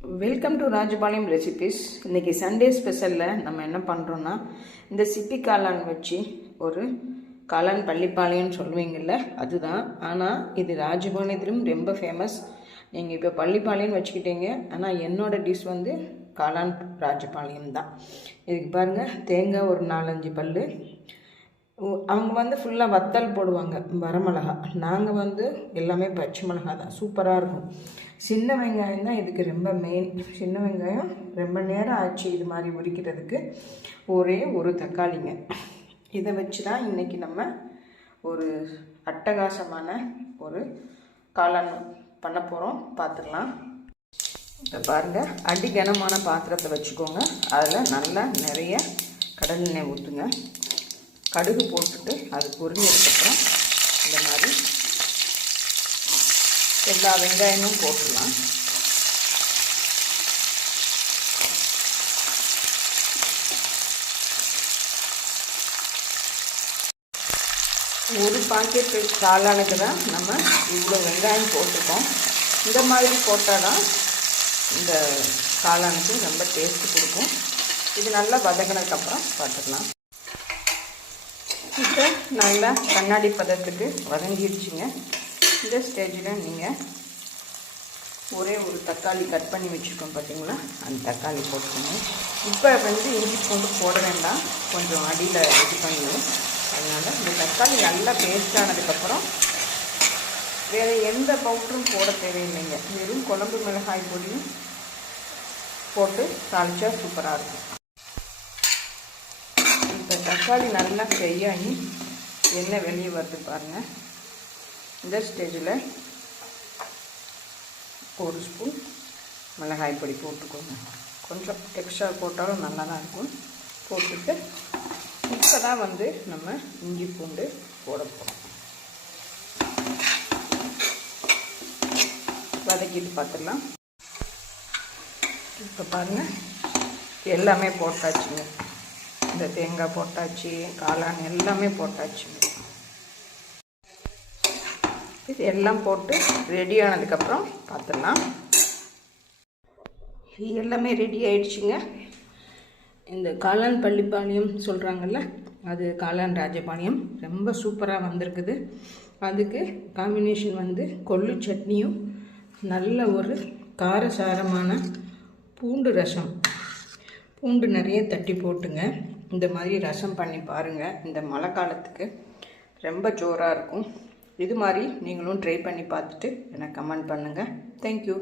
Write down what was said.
Welcome to Rajapalayam recipes. இன்றைக்கி Sunday ஸ்பெஷலில் நம்ம என்ன பண்ணுறோன்னா, இந்த சிப்பி காளான் வச்சு ஒரு காளான் பள்ளிப்பாளையம்னு சொல்லுவீங்கள்ல, அதுதான். ஆனால் இது ராஜபாளையத்திலும் ரொம்ப ஃபேமஸ். நீங்கள் இப்போ பள்ளிப்பாளையம்னு வச்சுக்கிட்டீங்க, ஆனால் என்னோடய டிஷ் வந்து காளான் ராஜபாளையம் தான். இதுக்கு பாருங்கள், தேங்காய் ஒரு 4-5 பல். அவங்க வந்து ஃபுல்லாக வத்தல் போடுவாங்க, வரமிளகா. நாங்கள் வந்து எல்லாமே பச்சை மிளகா தான், சூப்பராக இருக்கும். சின்ன வெங்காயம் தான் இதுக்கு ரொம்ப மெயின். சின்ன வெங்காயம் ரொம்ப நேரம் ஆச்சு இது மாதிரி உரிக்கிறதுக்கு. ஒரே ஒரு தக்காளிங்க. இதை வச்சு தான் இன்றைக்கி நம்ம ஒரு அட்டகாசமான ஒரு காளான் பண்ண போகிறோம். பார்த்துக்கலாம். இப்போ பாருங்கள், அடி கனமான பாத்திரத்தை வச்சுக்கோங்க. அதில் நல்லா நிறைய கடல் எண்ணெய் ஊற்றுங்க. கடுகு போட்டுட்டு அது பொரிஞ்சதுக்கப்புறம் இந்த மாதிரி எல்லா வெங்காயமும் போட்டுடலாம். ஒரு பாக்கெட்டு காளானுக்கு தான் நம்ம இவ்வளோ வெங்காயம் போட்டிருக்கோம். இந்த மாதிரி போட்டால் தான் இந்த காளானுக்கு ரொம்ப டேஸ்ட்டு கொடுக்கும். இது நல்லா வதங்கினதுக்கப்புறம் பார்த்துக்கலாம். இப்போ நல்லா கண்ணாடி பதத்துக்கு வதங்கிடுச்சுங்க. இந்த ஸ்டேஜில் நீங்கள் ஒரே ஒரு தக்காளி கட் பண்ணி வச்சுருக்கோம் பார்த்தீங்களா, அந்த தக்காளி போட்டுக்கோங்க. இப்போ வந்து இஞ்சி பூண்டு போட வேண்டாம், கொஞ்சம் அடியில் இது பண்ணிடும். அதனால் இந்த தக்காளி நல்லா பேஸ்ட் ஆனதுக்கப்புறம் வேறு எந்த பவுடரும் போட தேவையில்லைங்க. வெறும் குழம்பு மிளகாய் பொடியும் போட்டு தாளிச்சா சூப்பராக இருக்கும். இப்போ தக்காளி நல்லா ஃப்ரை ஆகி எண்ணெய் வெளியே வருது பாருங்கள். இந்த ஸ்டேஜில் ஒரு ஸ்பூன் மிளகாய் பொடி போட்டுக்கோங்க. கொஞ்சம் எக்ஸ்ட்ரா போட்டாலும் நல்லா தான் இருக்கும். போட்டுட்டு இப்போ தான் வந்து நம்ம இஞ்சி பூண்டு போட போகிறோம். வதக்கிட்டு பார்த்துடலாம். இப்போ பாருங்கள், எல்லாமே போட்டாச்சுங்க. இந்த தேங்காய் போட்டாச்சு, காளான் எல்லாமே போட்டாச்சுங்க. இது எல்லாம் போட்டு ரெடி ஆனதுக்கப்புறம் பார்த்துடலாம். எல்லாமே ரெடி ஆயிடுச்சுங்க. இந்த காளான் பள்ளிப்பாளையம் சொல்கிறாங்கல்ல, அது காளான் ராஜபாளையம் ரொம்ப சூப்பராக வந்திருக்குது. அதுக்கு காம்பினேஷன் வந்து கொள்ளு சட்னியும் நல்ல ஒரு காரசாரமான பூண்டு ரசம். பூண்டு நிறைய தட்டி போட்டுங்க. இந்த மாதிரி ரசம் பண்ணி பாருங்கள். இந்த மழை காலத்துக்கு ரொம்ப ஜோராக இருக்கும். இது மாதிரி நீங்களும் ட்ரை பண்ணி பார்த்துட்டு எனக்கு கமெண்ட் பண்ணுங்கள். தேங்க்யூ.